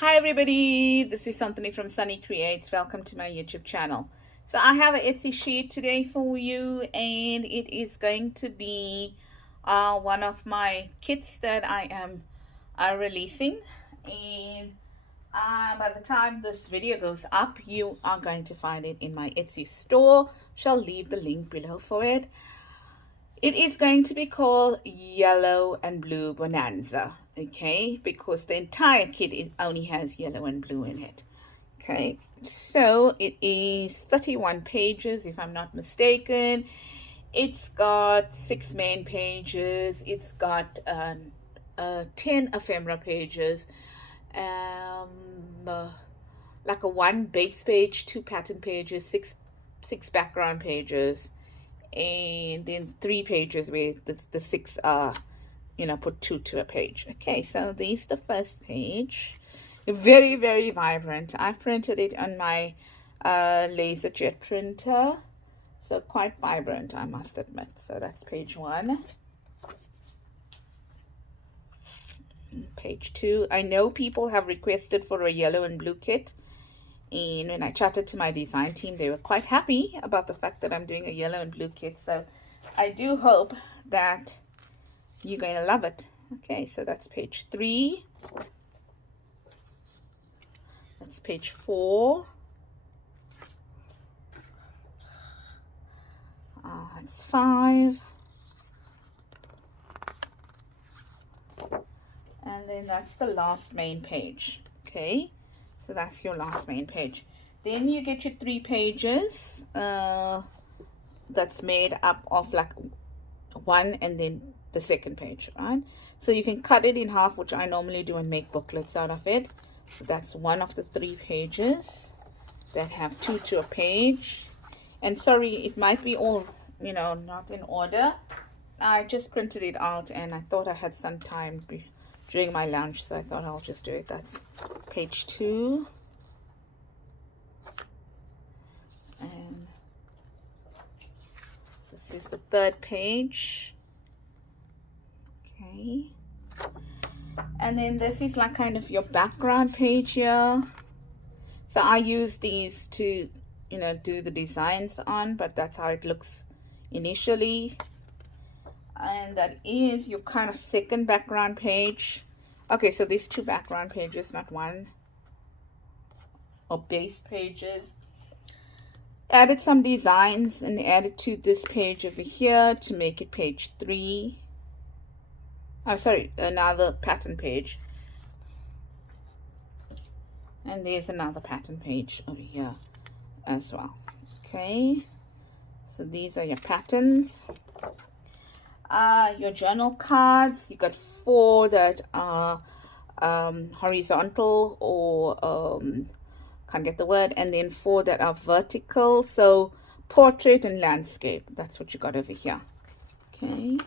Hi everybody, this is Anthony from Sunny Creates. Welcome to my YouTube channel. So I have an Etsy sheet today for you, and it is going to be one of my kits that I am releasing. And by the time this video goes up, you are going to find it in my Etsy store. Shall leave the link below for it. It is going to be called Yellow and Blue Bonanza, okay? Because the entire kit only has yellow and blue in it, okay? So it is 31 pages, if I'm not mistaken. It's got 6 main pages. It's got 10 ephemera pages, like a 1 base page, 2 pattern pages, six background pages, and then 3 pages where the 6 are, put 2 to a page. Okay, so this is the first page. Very, very vibrant. I printed it on my laser jet printer, so quite vibrant, I must admit. So that's page 1. Page 2. I know people have requested for a yellow and blue kit, and when I chatted to my design team, they were quite happy about the fact that I'm doing a yellow and blue kit. So I do hope that you're going to love it. Okay, so that's page 3. That's page 4. That's 5. And then that's the last main page. Okay, so that's your last main page. Then you get your 3 pages that's made up of like 1 and then the second page, right? So you can cut it in half, which I normally do, and make booklets out of it. So that's one of the 3 pages that have 2 to a page. And sorry, it might be all, not in order. I just printed it out and I thought I had some time during my lunch, so I thought I'll just do it. That's page 2. And this is the 3rd page. Okay. And then this is like kind of your background page here. So I use these to, do the designs on, but that's how it looks initially. And that is your kind of second background page. Okay, so these 2 background pages, not 1, or base pages. Added some designs and added to this page over here to make it page 3. Oh, sorry, another pattern page. And there's another pattern page over here as well. Okay, so these are your patterns. Your journal cards, you got 4 that are horizontal, or can't get the word, and then 4 that are vertical. So portrait and landscape, that's what you got over here. Okay.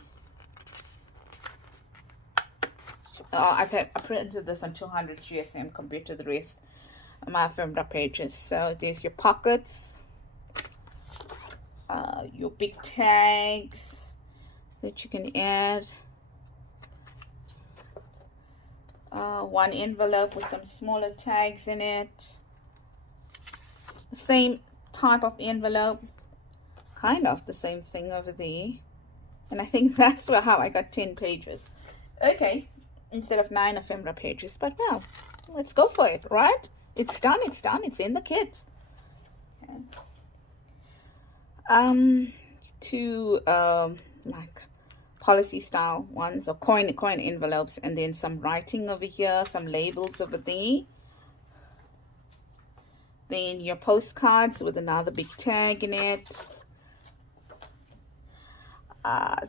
I printed this on 200 GSM compared to the rest of my ephemera pages. So there's your pockets, your big tags that you can add, 1 envelope with some smaller tags in it, the same type of envelope, kind of the same thing over there, and I think that's how I got 10 pages. Okay, instead of 9 ephemera pages, but well, let's go for it, right? It's done, it's in the kit. Okay. 2 like policy style ones, or coin envelopes, and then some writing over here, some labels over there. Then your postcards with another big tag in it.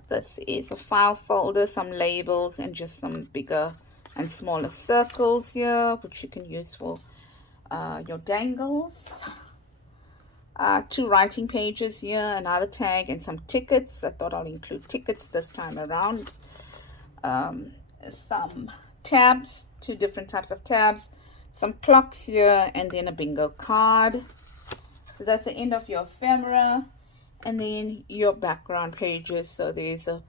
This is a file folder, some labels, and just some bigger and smaller circles here, which you can use for your dangles. 2 writing pages here, another tag, and some tickets. I thought I'll include tickets this time around. Some tabs, 2 different types of tabs, some clocks here, and then a bingo card. So that's the end of your ephemera. And then your background pages. So there's a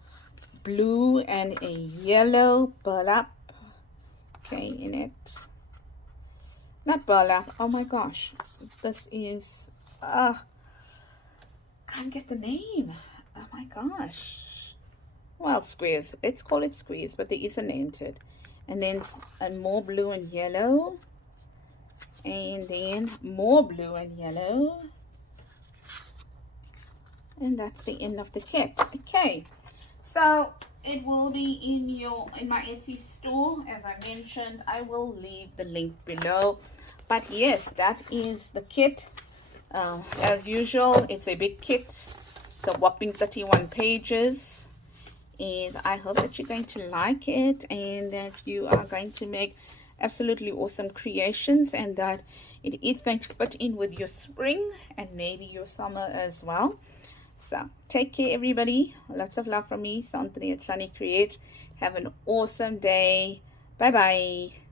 blue and a yellow burlap, okay, in it. not burlap. Oh my gosh, this is can't get the name. Oh my gosh. Well, squares. Let's call it squares, but there is a name to it. And then more blue and yellow. And then more blue and yellow. And that's the end of the kit. Okay. So it will be in my Etsy store. As I mentioned, I will leave the link below. But yes, that is the kit. As usual, it's a big kit. It's a whopping 31 pages. And I hope that you're going to like it and that you are going to make absolutely awesome creations, and that it is going to fit in with your spring and maybe your summer as well. So take care, everybody. Lots of love from me, Anthony at Sunny Creates. Have an awesome day. Bye bye.